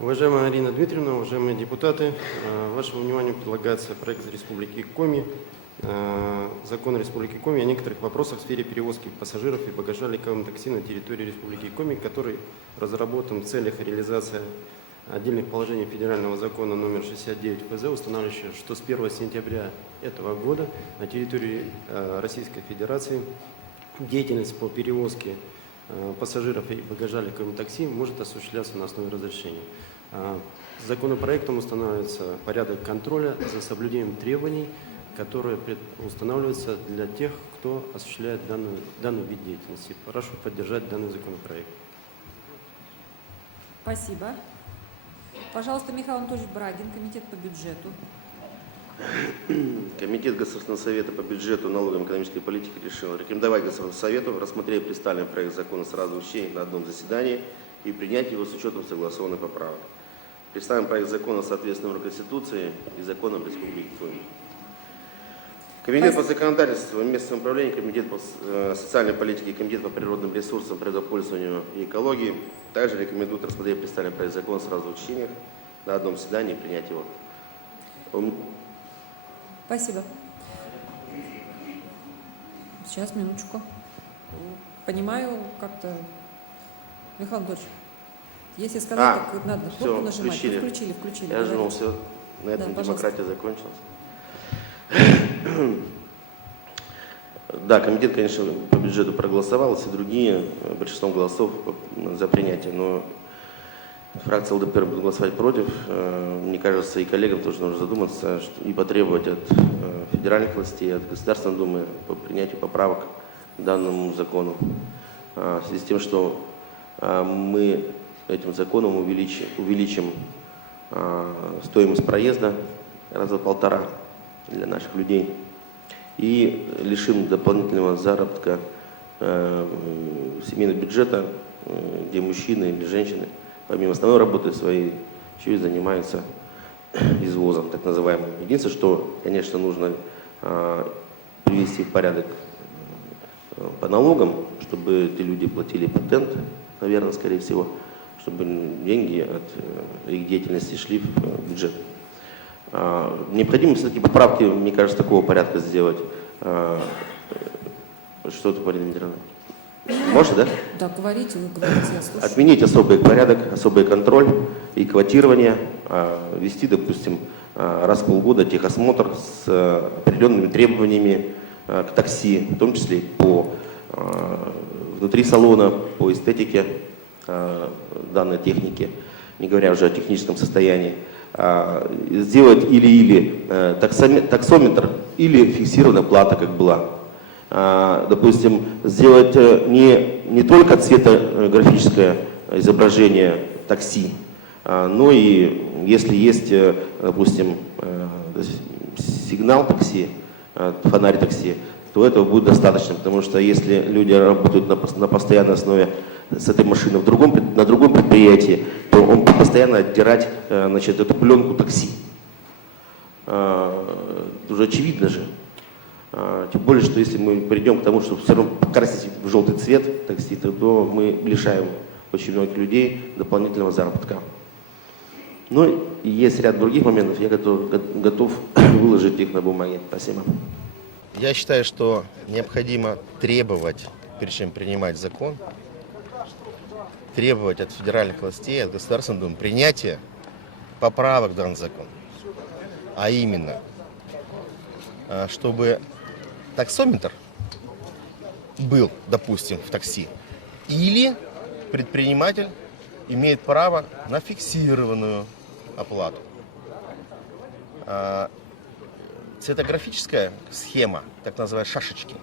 Уважаемая Арина Дмитриевна, уважаемые депутаты, вашему вниманию предлагается проект Республики Коми, закон Республики Коми о некоторых вопросах в сфере перевозки пассажиров и багажа легковым такси на территории Республики Коми, который разработан в целях реализации отдельных положений федерального закона номер 69 ФЗ, устанавливающего, что с 1 сентября этого года на территории Российской Федерации деятельность по перевозке пассажиров и багажа легковым такси может осуществляться на основе разрешения. Законопроектом устанавливается порядок контроля за соблюдением требований, которые устанавливаются для тех, кто осуществляет данный вид деятельности. Прошу поддержать данный законопроект. Спасибо. Пожалуйста, Михаил Анатольевич Брагин, комитет по бюджету. Комитет Государственного совета по бюджету, налоговой и экономической политике решил рекомендовать Государственному совету рассмотреть представленный проект закона сразу в учении на одном заседании и принять его с учетом согласованных поправок. Представлен проект закона соответственно Конституции и законам Республики Коми. Комитет по законодательству и местному управлению, Комитет по социальной политике и Комитет по природным ресурсам, природопользованию и экологии также рекомендуют рассмотреть представленный проект закона сразу в учениях на одном заседании и принять его. Спасибо. Сейчас, минуточку. Понимаю, как-то, Михаил Анатольевич, если сказать, так надо кнопку нажимать. Включили. Я жму, все, на этом да, демократия закончилась. Да, комитет, конечно, по бюджету проголосовал, все другие большинством голосов за принятие, но фракция ЛДПР будет голосовать против. Мне кажется, и коллегам тоже нужно задуматься и потребовать от федеральных властей, от Государственной Думы по принятию поправок к данному закону. В связи с тем, что мы этим законом увеличим стоимость проезда раза в 1,5 для наших людей и лишим дополнительного заработка семейного бюджета, где мужчины или женщины помимо основной работы своей еще и занимаются извозом, так называемым. Единственное, что, конечно, нужно привести в порядок по налогам, чтобы эти люди платили патент, наверное, скорее всего, чтобы деньги от их деятельности шли в бюджет. Необходимо все-таки поправки, мне кажется, такого порядка сделать. Что это, Полина Леонидовна? Можно, да? Да, говорите, вы говорите, я слушаю. Отменить особый порядок, особый контроль и квотирование, вести, допустим, раз в полгода техосмотр с определенными требованиями к такси, в том числе по внутри салона, по эстетике данной техники, не говоря уже о техническом состоянии. Сделать или таксометр, или фиксированная плата, как была. Допустим, сделать не только цветографическое изображение такси, но и если есть, допустим, сигнал такси, фонарь такси, то этого будет достаточно, потому что если люди работают на постоянной основе с этой машиной на другом предприятии, то он будет постоянно оттирать, значит, эту пленку такси. Уже очевидно же. Тем более, что если мы придем к тому, что все равно покрасить в желтый цвет такси, то мы лишаем очень многих людей дополнительного заработка. Ну и есть ряд других моментов, я готов выложить их на бумаге. Спасибо. Я считаю, что необходимо требовать, прежде чем принимать закон, требовать от федеральных властей, от Государственной Думы принятия поправок в данный закон. А именно, чтобы таксометр был, допустим, в такси, или предприниматель имеет право на фиксированную оплату. Цветографическая схема, так называемые шашечки,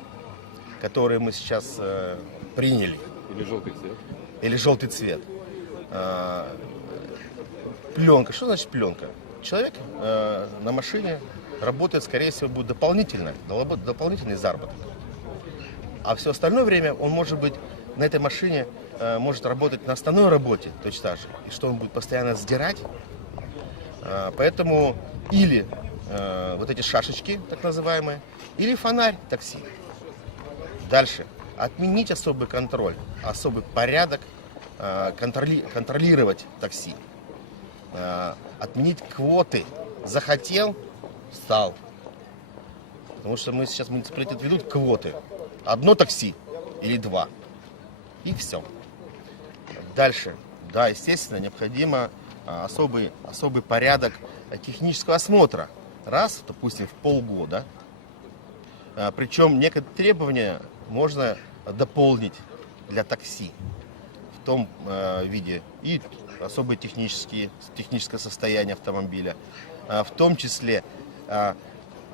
которые мы сейчас приняли. Или желтый цвет. Или желтый цвет. Пленка. Что значит пленка? Человек на машине работает, скорее всего, будет дополнительный заработок. А все остальное время он может быть на этой машине, может работать на основной работе точно так же. И что он будет постоянно сдирать. Поэтому или вот эти шашечки, так называемые, или фонарь такси. Дальше. Отменить особый контроль, особый порядок контролировать такси. отменить квоты. Захотел – встал. Потому что мы сейчас муниципалитет ведут квоты. Одно такси или два. И все. Дальше. Да, естественно, необходимо особый порядок технического осмотра. Раз, допустим, в полгода. Причем некоторые требования можно дополнить для такси в том виде. И особое техническое состояние автомобиля. В том числе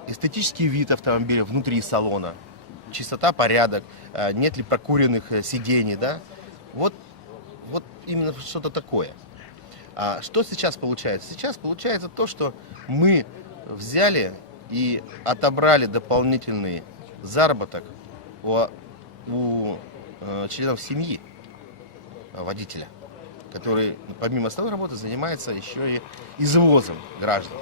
эстетический вид автомобиля внутри салона. Чистота, порядок, нет ли прокуренных сидений, да? Вот именно что-то такое. А что сейчас получается? Сейчас получается то, что мы взяли и отобрали дополнительный заработок у членов семьи водителя, который помимо основной работы занимается еще и извозом граждан.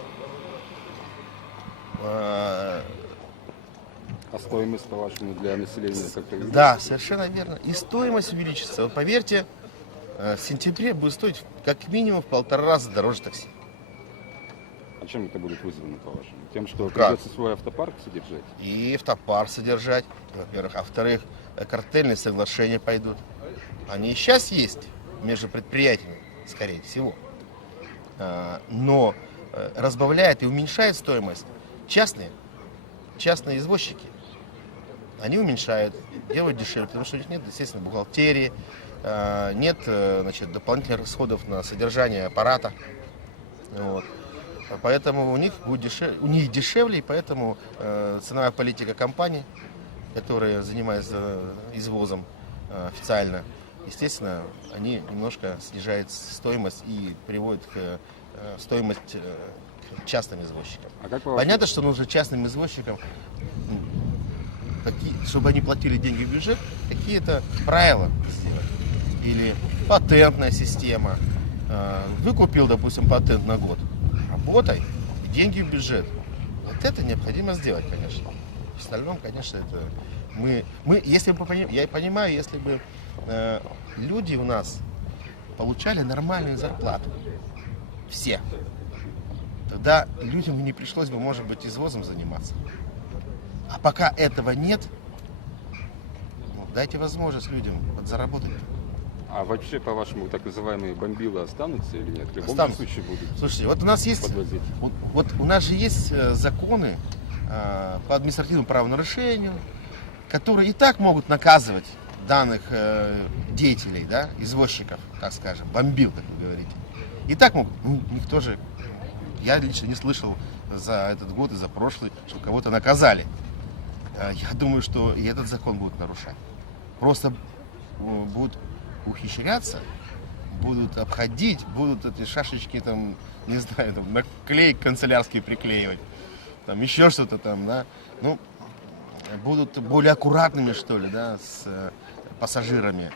А стоимость, по-вашему, для населения как-то увеличится? Да, совершенно верно. И стоимость увеличится. Вот поверьте, в сентябре будет стоить как минимум в 1,5 раза дороже такси. А чем это будет вызвано, по-вашему? Тем, что Как? придется свой автопарк содержать? И автопарк содержать, во-первых. А во-вторых, картельные соглашения пойдут. Они и сейчас есть между предприятиями, скорее всего. Но разбавляет и уменьшает стоимость частные извозчики. Они уменьшают, делают дешевле, потому что у них нет, естественно, бухгалтерии, нет, значит, дополнительных расходов на содержание аппарата. Вот. Поэтому у них дешевле, и поэтому ценовая политика компаний, которые занимаются извозом официально, естественно, они немножко снижают стоимость и приводят к стоимость к частным извозчикам. А как по-вашему? Понятно, что нужно частным извозчикам, чтобы они платили деньги в бюджет, какие-то правила сделать. Или патентная система. Вы купил, допустим, патент на год. Работай, деньги в бюджет. Вот это необходимо сделать, конечно. В остальном, конечно, это если бы, я понимаю, если бы люди у нас получали нормальную зарплату, все, тогда людям не пришлось бы, может быть, извозом заниматься. А пока этого нет, дайте возможность людям подзаработать. А вообще, по-вашему, так называемые бомбилы останутся или нет? В любом Останутся. случае будут Слушайте, вот у нас есть, подвозить. вот у нас же есть законы по административному правонарушению, которые и так могут наказывать данных деятелей, да, извозчиков, так скажем, бомбил, как вы говорите. И так могут, никто же, я лично не слышал за этот год и за прошлый, что кого-то наказали. Я думаю, что и этот закон будут нарушать. Просто будут ухищряться, будут обходить, будут эти шашечки там, не знаю, там, наклейки канцелярские приклеивать, там еще что-то там, да, ну, будут более аккуратными, что ли, да, с пассажирами,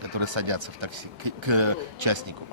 которые садятся в такси, к частнику.